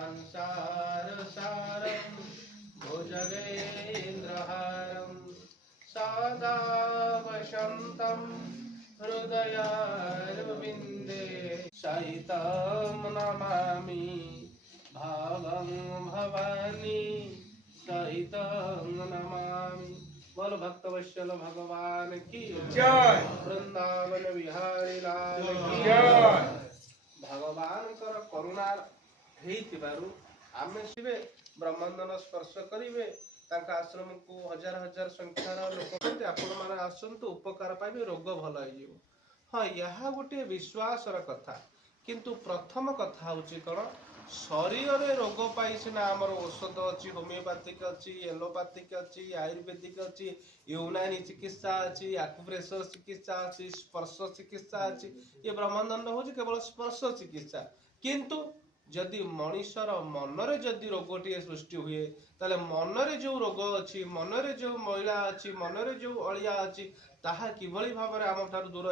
संसारसारं भुजगेन्द्रहारं सदा वसन्तं हृदयारविन्दे सहितं नमामि भावं भवानी सहितं नमामि। बोल भक्तवत्सल भगवान की जय। वृंदावन विहारी लाल की जय। भगवान करुणा हेइतिबारु आमे शिवे ब्रह्मांडन स्पर्श करिवे तांका आश्रम को हजार हजार संख्यार लोक आपण माने आसंतु उपकार पाइबे रोग भल हो जिवो। हाँ यह गोटे विश्वासर कथा किंतु प्रथम कथा होची कोन शरीर रे रोग पाई सिना हमर औषध अछि होमियोपैथिक अछि एलोपैथिक अछि आयुर्वेदिक अछि यूनानी चिकित्सा अछि आकुप्रेशर चिकित्सा अछि स्पर्श चिकित्सा अछि ये ब्रह्मांड होची केवल स्पर्श चिकित्सा किंतु जदि मनुष्यर मनरे जदि रोगटी सृष्टि हुए ताले मनरे जो रोग अछि मनरे जो मैला अछि मनरे जो अलिया अछि ताहा किभली भाबरे आम ठार दूर